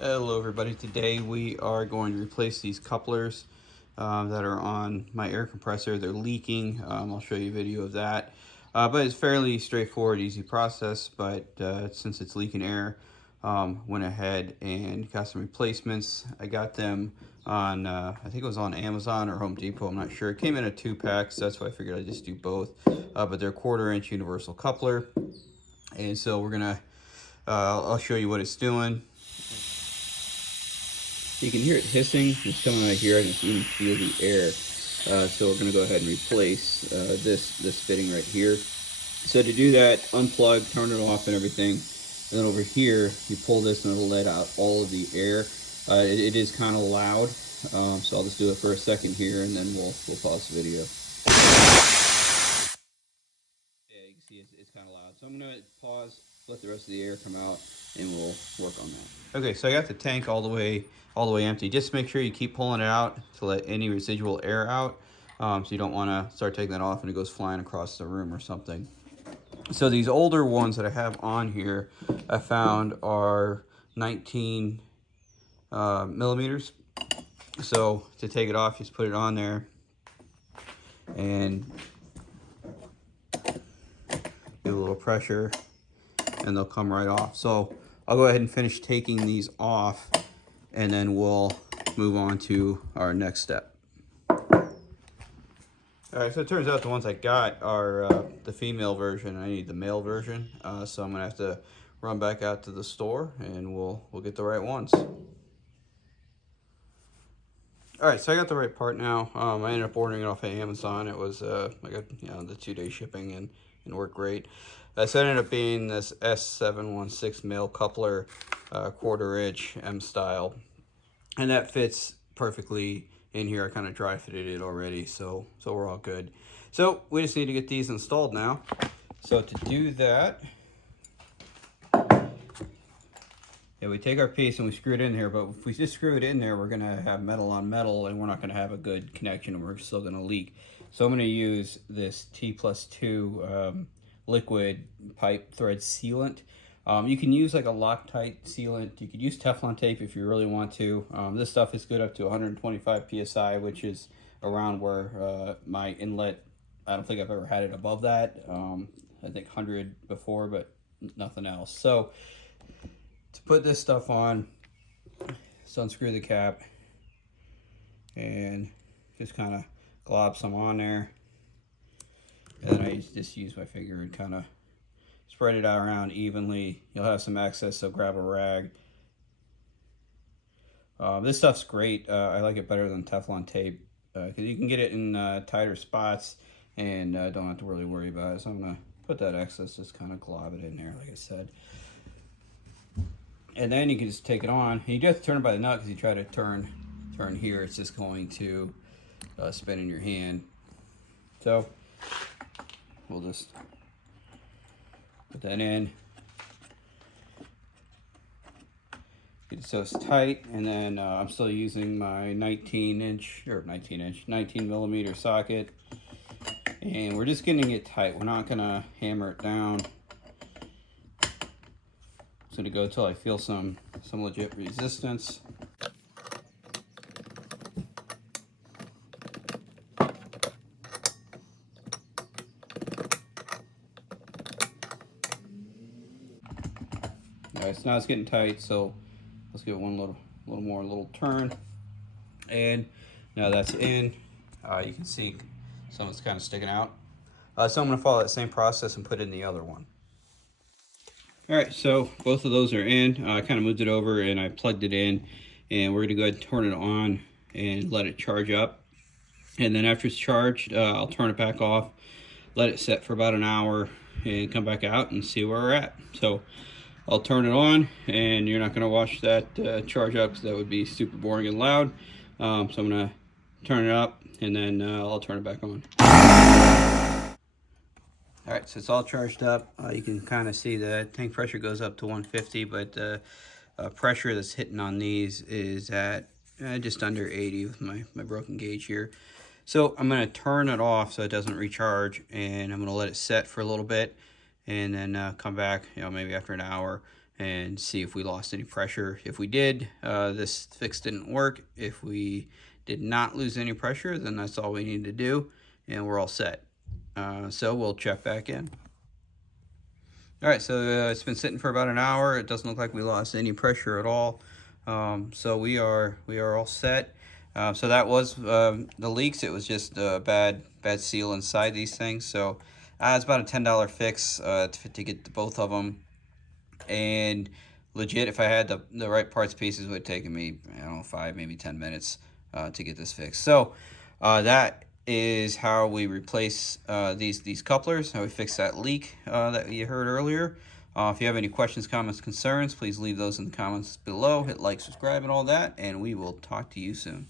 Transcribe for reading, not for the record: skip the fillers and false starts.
Hello everybody, today we are going to replace these couplers that are on my air compressor. They're leaking. I'll show you a video of that. But it's fairly straightforward, easy process, but since it's leaking air, went ahead and got some replacements. I got them on, I think it was on Amazon or Home Depot, I'm not sure. It came in a 2-pack, so that's why I figured I'd just do both. But they're 1/4-inch universal coupler. And so we're gonna, I'll show you what it's doing. You can hear it hissing. It's coming out here. I can even feel the air. So we're going to go ahead and replace this fitting right here. So to do that, unplug, turn it off and everything. And then over here, you pull this and it'll let out all of the air. It is kind of loud. So I'll just do it for a second here and then we'll pause the video. Yeah, you can see it's kind of loud. So I'm going to pause, let the rest of the air come out, and we'll work on that. Okay, so I got the tank all the way empty. Just make sure you keep pulling it out to let any residual air out. So you don't want to start taking that off and it goes flying across the room or something. So these older ones that I have on here, I found are 19 millimeters. So to take it off, just put it on there and give a little pressure and they'll come right off. So I'll go ahead and finish taking these off and then we'll move on to our next step. All right, so it turns out the ones I got are the female version. I need the male version, so I'm gonna have to run back out to the store and we'll get the right ones. All right, so I got the right part now. I ended up ordering it off of Amazon. It was I got the 2-day shipping and worked great. So it ended up being this S716 male coupler, 1/4-inch M style, and that fits perfectly in here. I kind of dry fitted it already, so we're all good. So we just need to get these installed now. So to do that, we take our piece and we screw it in here, but if we just screw it in there, we're gonna have metal on metal and we're not gonna have a good connection and we're still gonna leak. So I'm gonna use this T+2 liquid pipe thread sealant. You can use like a Loctite sealant. You could use Teflon tape if you really want to. This stuff is good up to 125 PSI, which is around where my inlet, I don't think I've ever had it above that. I think 100 before, but nothing else. So to put this stuff on, just unscrew the cap and just kind of glob some on there. And then I just use my finger and kind of spread it out around evenly. You'll have some excess, so grab a rag. This stuff's great. I like it better than Teflon tape because you can get it in tighter spots and don't have to really worry about it. So I'm gonna put that excess, just kind of glob it in there, like I said. And then you can just take it on. You do have to turn it by the nut because you try to turn here, it's just going to spin in your hand. So we'll just put that in. Get it so it's tight, and then I'm still using my 19 millimeter socket, and we're just getting it tight. We're not gonna hammer it down. It's gonna go till I feel some legit resistance. Alright, so now it's getting tight, so let's give it one little turn. And now that's in. You can see some of it's kind of sticking out. So I'm going to follow that same process and put in the other one. Alright, so both of those are in. I kind of moved it over and I plugged it in. And we're going to go ahead and turn it on and let it charge up. And then after it's charged, I'll turn it back off, let it set for about an hour, and come back out and see where we're at. So I'll turn it on, and you're not going to watch that charge up because that would be super boring and loud. So I'm going to turn it up, and then I'll turn it back on. All right, so it's all charged up. You can kind of see the tank pressure goes up to 150, but the pressure that's hitting on these is at just under 80 with my broken gauge here. So I'm going to turn it off so it doesn't recharge, and I'm going to let it set for a little bit, and then come back, maybe after an hour, and see if we lost any pressure. If we did, this fix didn't work. If we did not lose any pressure, then that's all we need to do, and we're all set. So we'll check back in. All right, so it's been sitting for about an hour. It doesn't look like we lost any pressure at all. So we are all set. So that was the leaks. It was just a bad seal inside these things. So it's about a $10 fix to get both of them. And legit, if I had the right parts pieces, it would have taken me, I don't know, 5, maybe 10 minutes to get this fixed. So that is how we replace these couplers, how we fix that leak that you heard earlier. If you have any questions, comments, concerns, please leave those in the comments below. Hit like, subscribe, and all that, and we will talk to you soon.